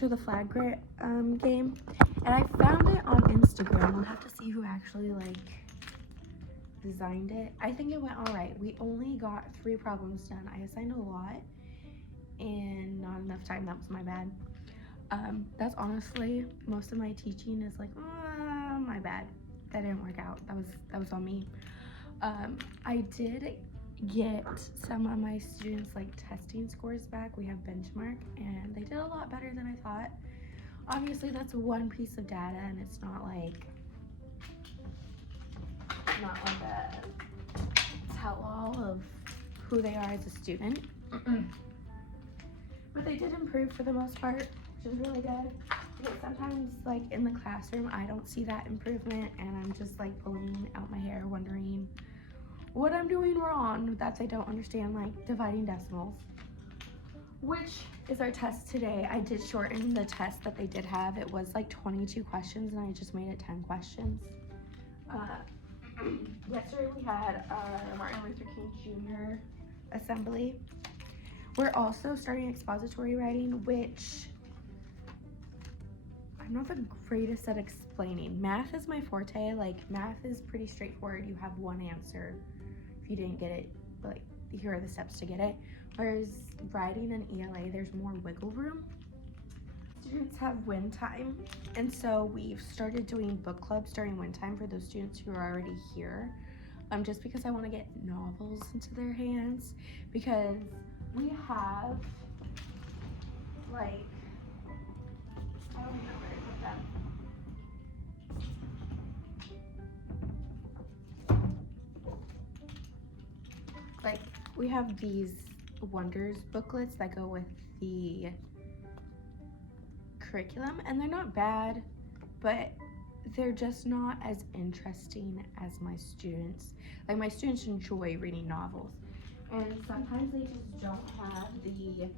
capture the flag game, and I found it on Instagram. We'll have to see who actually like designed it. I think it went all right. We only got 3 problems done. I assigned a lot and not enough time. That was my bad. That's honestly, most of my teaching is like, my bad. That didn't work out. That was on me. I did get some of my students like testing scores back. We have benchmark and they did a lot better than I thought. Obviously that's one piece of data and it's not like a tell-all of who they are as a student. But they did improve for the most part, which is really good. Because sometimes like in the classroom I don't see that improvement and I'm just like pulling out my hair wondering what I'm doing wrong, that they don't understand like dividing decimals, which is our test today. I did shorten the test that they did have. It was like 22 questions and I just made it 10 questions. Yesterday we had our Martin Luther King Jr. assembly. We're also starting expository writing, which I'm not the greatest at explaining. Math is my forte. Like math is pretty straightforward. You have one answer. If you didn't get it, like here are the steps to get it. Whereas writing and ELA, there's more wiggle room. Students have win time, and so we've started doing book clubs during win time for those students who are already here. Just because I want to get novels into their hands, because we have like, I don't know where to put them. Like we have these Wonders booklets that go with the curriculum, and they're not bad, but they're just not as interesting as my students. Like my students enjoy reading novels, and sometimes they just don't have the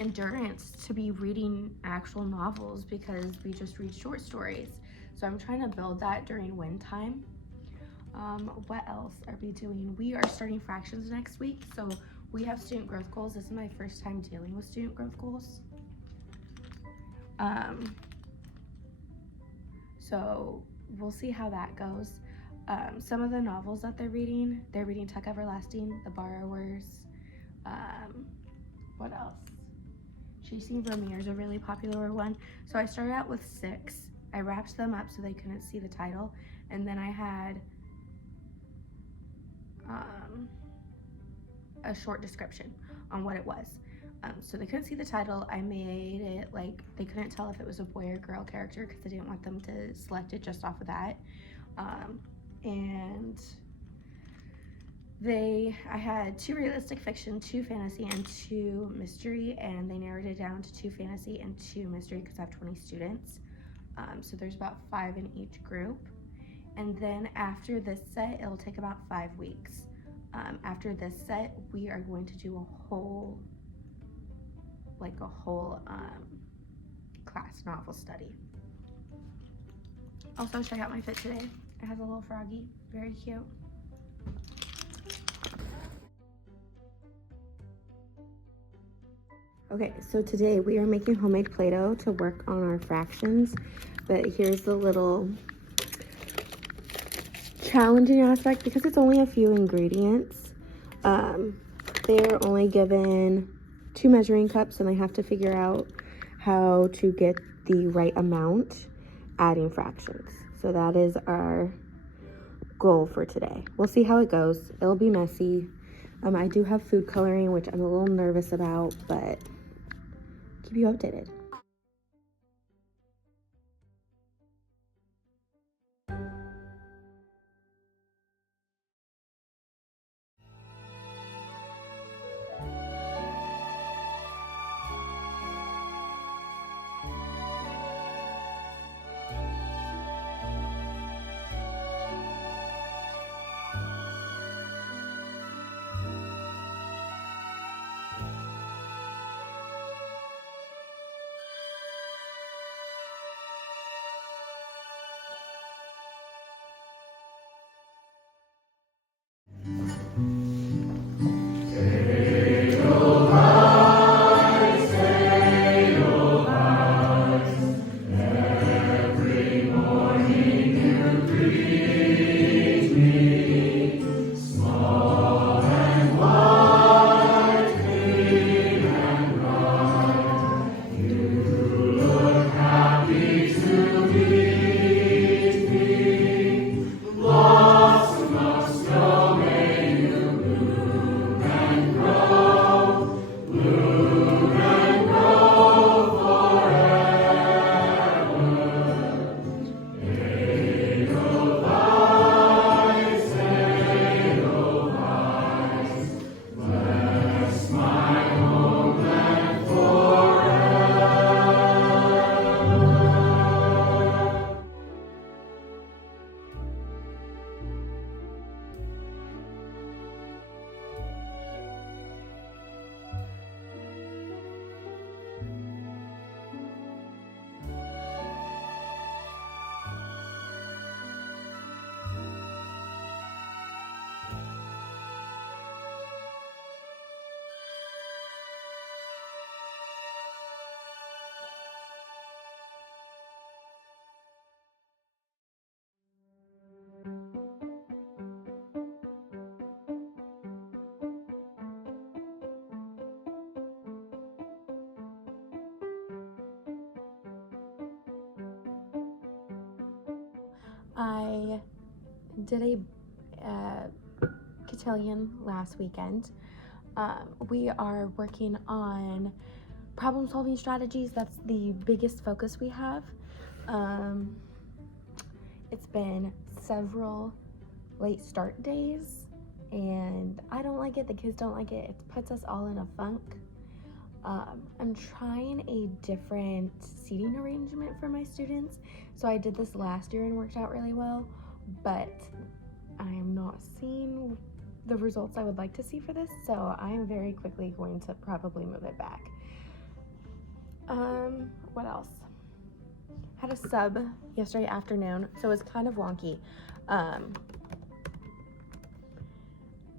endurance to be reading actual novels because we just read short stories. So I'm trying to build that during win time. What else are we doing? We are starting fractions next week, so we have student growth goals. This is my first time dealing with student growth goals. So we'll see how that goes. Some of the novels that they're reading Tuck Everlasting, The Borrowers. What else? Chasing Vermeer is a really popular one. So I started out with 6. I wrapped them up so they couldn't see the title, and then I had a short description on what it was. So they couldn't see the title. I made it like they couldn't tell if it was a boy or girl character because I didn't want them to select it just off of that. And I had 2 realistic fiction, 2 fantasy, and 2 mystery, and they narrowed it down to 2 fantasy and 2 mystery because I have 20 students. So there's about 5 in each group. And then after this set, it'll take about 5 weeks. After this set, we are going to do a whole class novel study. Also, check out my fit today. It has a little froggy, very cute. Okay, so today we are making homemade Play-Doh to work on our fractions, but here's the little challenging aspect because it's only a few ingredients. They're only given 2 measuring cups and they have to figure out how to get the right amount adding fractions. So that is our goal for today. We'll see how it goes. It'll be messy. I do have food coloring, which I'm a little nervous about, but keep you updated. I did a cotillion last weekend. We are working on problem-solving strategies. That's the biggest focus we have. It's been several late start days, and I don't like it. The kids don't like it. It puts us all in a funk. I'm trying a different seating arrangement for my students. So I did this last year and worked out really well, but I am not seeing the results I would like to see for this, so I am very quickly going to probably move it back. What else? Had a sub yesterday afternoon, so it's kind of wonky.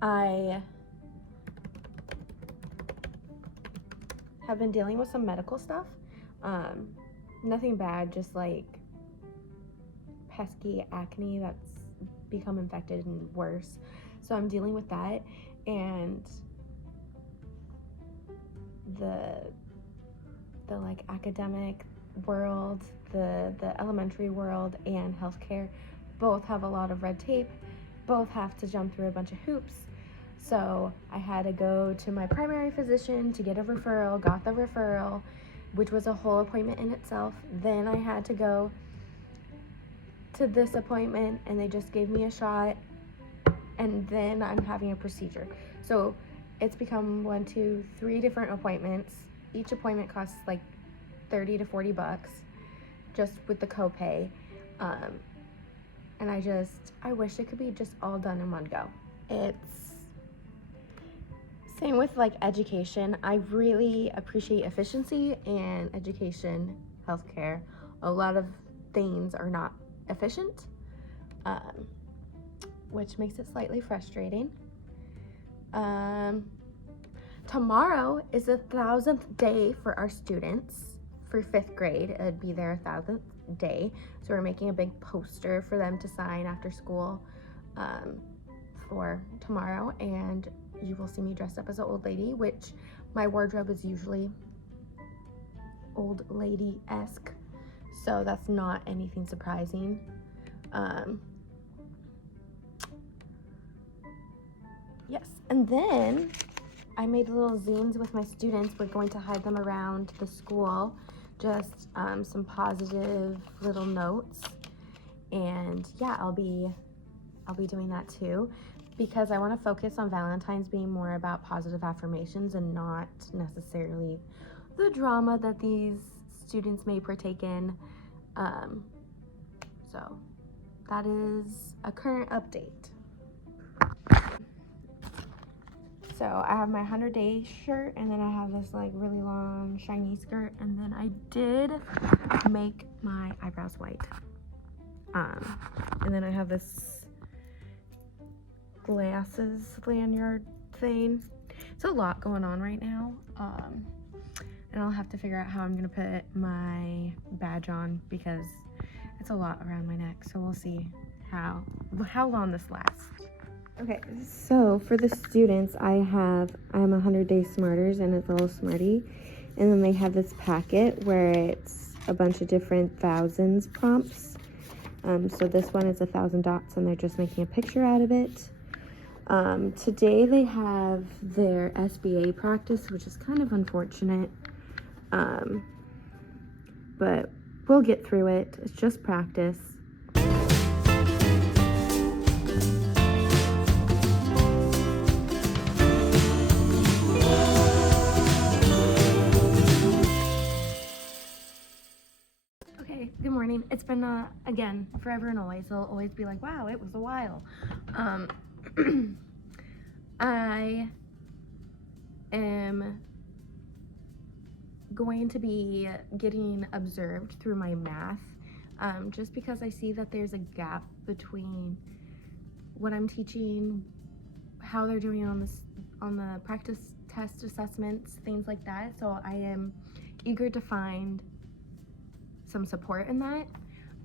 I have been dealing with some medical stuff. Nothing bad, just like pesky acne that's become infected and worse. So I'm dealing with that, and the like academic world, the elementary world, and healthcare both have a lot of red tape, both have to jump through a bunch of hoops. So I had to go to my primary physician to get a referral, got the referral, which was a whole appointment in itself. Then I had to go to this appointment, and they just gave me a shot, and then I'm having a procedure. So it's become 1, 2, 3 different appointments. Each appointment costs like $30 to $40 just with the copay. And I wish it could be just all done in one go. It's same with like education. I really appreciate efficiency and education, healthcare. A lot of things are not efficient, which makes it slightly frustrating. Tomorrow is the 1,000th day for our students for 5th grade. It'd be their 1,000th day. So we're making a big poster for them to sign after school for tomorrow. And you will see me dressed up as an old lady, which my wardrobe is usually old lady-esque. So that's not anything surprising. Yes, and then I made little zines with my students. We're going to hide them around the school, just some positive little notes. And yeah, I'll be doing that too, because I want to focus on Valentine's being more about positive affirmations and not necessarily the drama that these students may partake in. So that is a current update. So I have my 100-day shirt, and then I have this like really long shiny skirt, and then I did make my eyebrows white. And then I have this glasses lanyard thing. It's a lot going on right now. And I'll have to figure out how I'm gonna put my badge on, because it's a lot around my neck. So we'll see how long this lasts. Okay, so for the students, I'm 100 Day Smarters, and it's a little Smarty. And then they have this packet where it's a bunch of different thousands prompts. So this one is 1,000 dots, and they're just making a picture out of it. Today they have their SBA practice, which is kind of unfortunate. But we'll get through it. It's just practice. Good morning. It's been, again, forever and always. It'll always be like, wow, it was a while. I am going to be getting observed through my math, just because I see that there's a gap between what I'm teaching, how they're doing on the practice test assessments, things like that. So I am eager to find some support in that.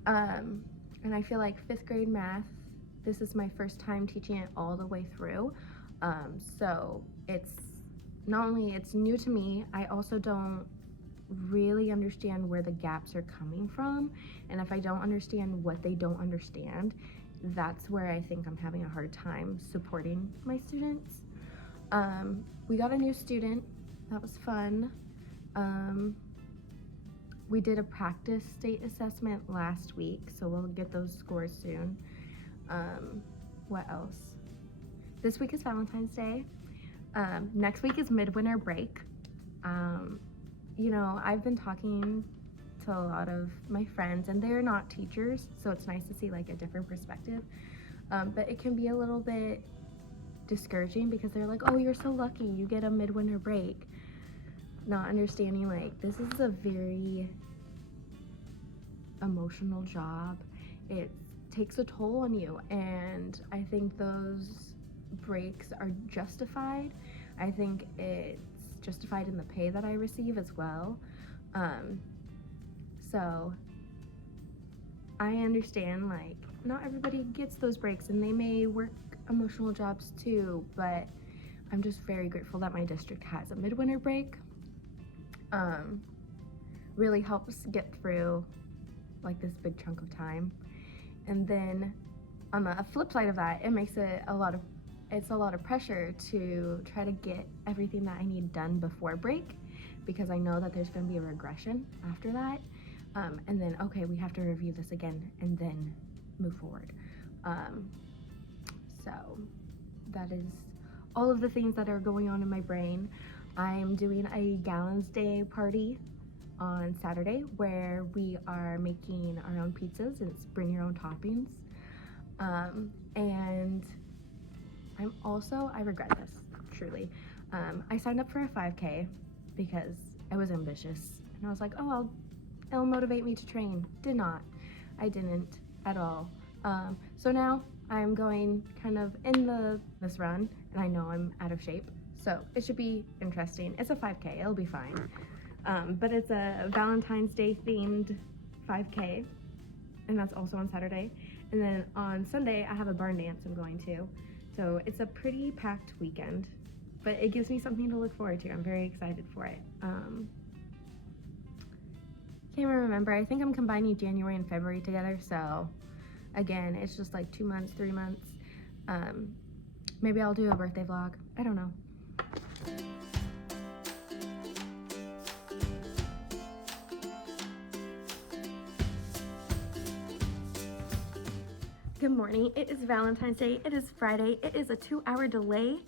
And I feel like 5th grade math, this is my first time teaching it all the way through. So it's not only it's new to me, I also don't really understand where the gaps are coming from, and if I don't understand what they don't understand, that's where I think I'm having a hard time supporting my students. We got a new student. That was fun. We did a practice state assessment last week, so we'll get those scores soon. What else? This week is Valentine's Day. Next week is Midwinter break. You know, I've been talking to a lot of my friends, and they're not teachers, so it's nice to see like a different perspective. But it can be a little bit discouraging because they're like, oh, you're so lucky, you get a midwinter break. Not understanding like this is a very emotional job. It takes a toll on you, and I think those breaks are justified. I think it's justified in the pay that I receive as well. So I understand like not everybody gets those breaks, and they may work emotional jobs too, but I'm just very grateful that my district has a midwinter break. Really helps get through like this big chunk of time. And then on the flip side of that, it makes it a lot of pressure to try to get everything that I need done before break, because I know that there's going to be a regression after that. And then, okay, we have to review this again and then move forward. So that is all of the things that are going on in my brain. I'm doing a Gallons Day party on Saturday where we are making our own pizzas, and it's bring your own toppings. And I regret this, truly. I signed up for a 5K because I was ambitious, and I was like, oh, it'll motivate me to train. Did not. I didn't at all. So now I'm going kind of in this run, and I know I'm out of shape, so it should be interesting. It's a 5K, it'll be fine. But it's a Valentine's Day themed 5K, and that's also on Saturday. And then on Sunday, I have a barn dance I'm going to. So it's a pretty packed weekend, but it gives me something to look forward to. I'm very excited for it. Can't remember. I think I'm combining January and February together. So again, it's just like 2 months, 3 months. Maybe I'll do a birthday vlog. I don't know. Good morning. It is Valentine's Day. It is Friday. It is a 2-hour delay.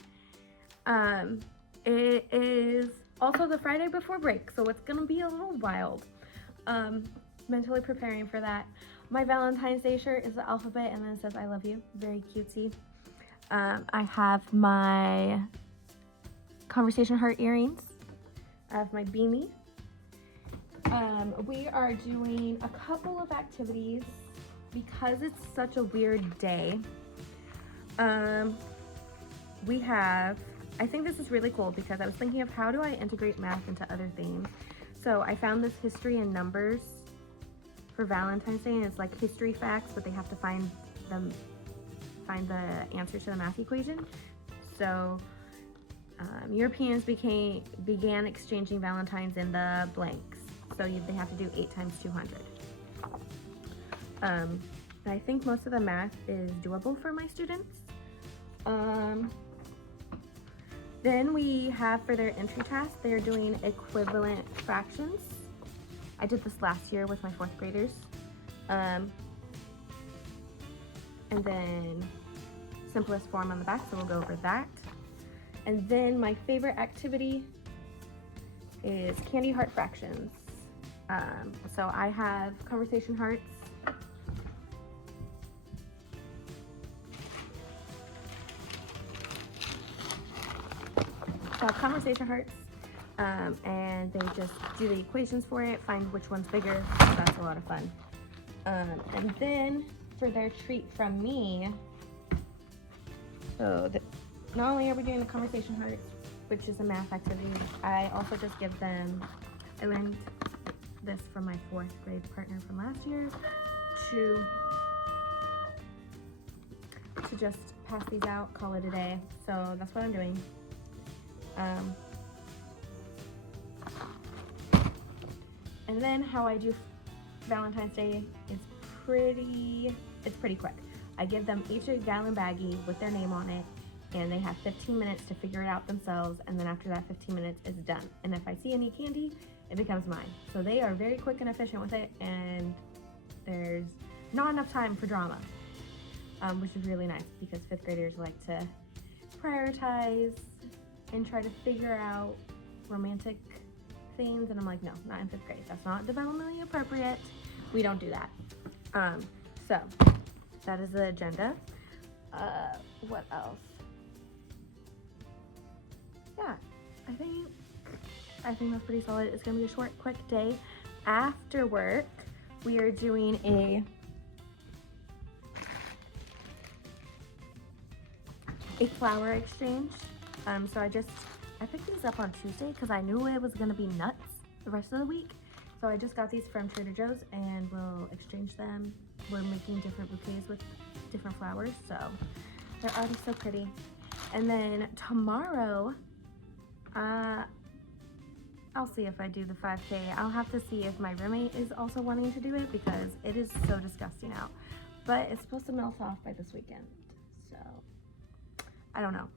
It is also the Friday before break, so it's gonna be a little wild. Mentally preparing for that. My Valentine's Day shirt is the alphabet, and then it says I love you. Very cutesy. I have my conversation heart earrings. I have my beanie. We are doing a couple of activities because it's such a weird day. We have, I think this is really cool because I was thinking of how do I integrate math into other things. So I found this history and numbers for Valentine's Day, and it's like history facts, but they have to find the answer to the math equation. So Europeans began exchanging Valentines in the blanks. So they have to do 8 times 200. I think most of the math is doable for my students. Then we have for their entry task, they're doing equivalent fractions. I did this last year with my 4th graders. And then simplest form on the back, so we'll go over that. And then my favorite activity is candy heart fractions. So I have conversation hearts. Conversation hearts, and they just do the equations for it, find which one's bigger. So that's a lot of fun. And then for their treat from me, so not only are we doing the conversation hearts, which is a math activity, I also just give them, I learned this from my 4th grade partner from last year, to just pass these out, call it a day. So that's what I'm doing. And then how I do Valentine's Day is it's pretty quick. I give them each a gallon baggie with their name on it, and they have 15 minutes to figure it out themselves, and then after that 15 minutes it's done. And if I see any candy, it becomes mine. So they are very quick and efficient with it, and there's not enough time for drama, which is really nice because 5th graders like to prioritize and try to figure out romantic things, and I'm like, no, not in 5th grade. That's not developmentally appropriate. We don't do that. So that is the agenda. What else? Yeah, I think that's pretty solid. It's gonna be a short, quick day. After work, we are doing a flower exchange. So I picked these up on Tuesday because I knew it was gonna be nuts the rest of the week. So I just got these from Trader Joe's and we'll exchange them. We're making different bouquets with different flowers, so they're already so pretty. And then tomorrow, I'll see if I do the 5K. I'll have to see if my roommate is also wanting to do it because it is so disgusting out. But it's supposed to melt off by this weekend, so I don't know.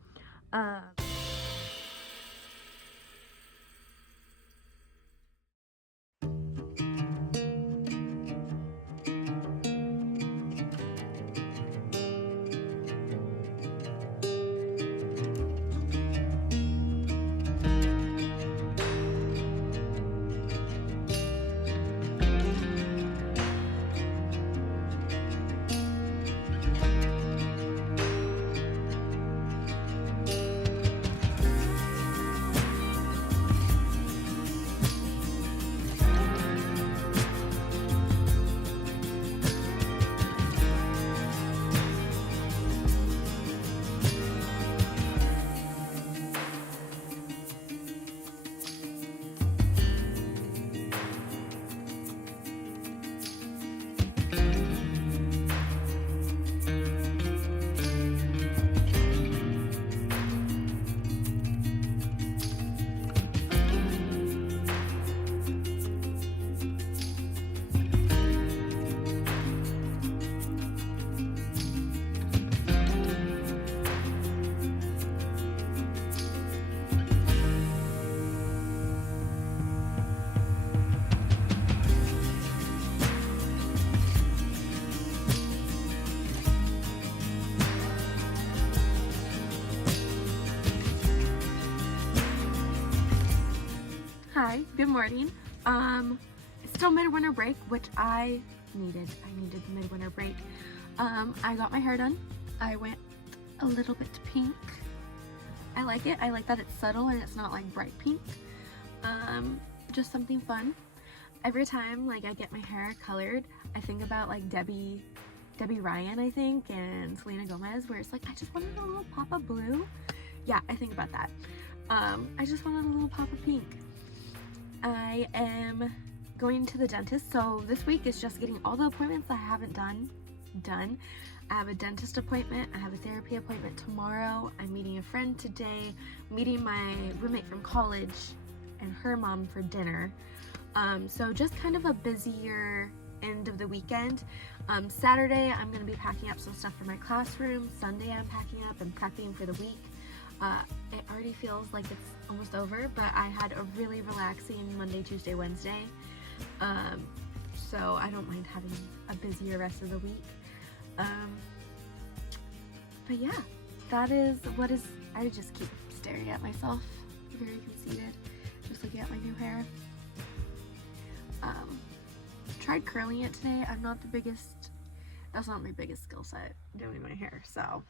Hi, good morning. It's still midwinter break, which I needed the midwinter break. I got my hair done. I went a little bit pink. I like it. I like that it's subtle and it's not like bright pink. Just something fun. Every time like I get my hair colored, I think about like Debbie Ryan, I think, and Selena Gomez, where it's like, I just wanted a little pop of blue. Yeah, I think about that. I just wanted a little pop of pink. I am going to the dentist, so this week is just getting all the appointments I haven't done. I have a dentist appointment, I have a therapy appointment tomorrow, I'm meeting a friend today, meeting my roommate from college and her mom for dinner. So just kind of a busier end of the weekend. Saturday I'm going to be packing up some stuff for my classroom. Sunday I'm packing up and prepping for the week. It already feels like it's almost over, but I had a really relaxing Monday, Tuesday, Wednesday, so I don't mind having a busier rest of the week. But yeah, that is what is. I just keep staring at myself, very conceited, just looking at my new hair. Tried curling it today. I'm not the biggest, that's not my biggest skill set, doing my hair, so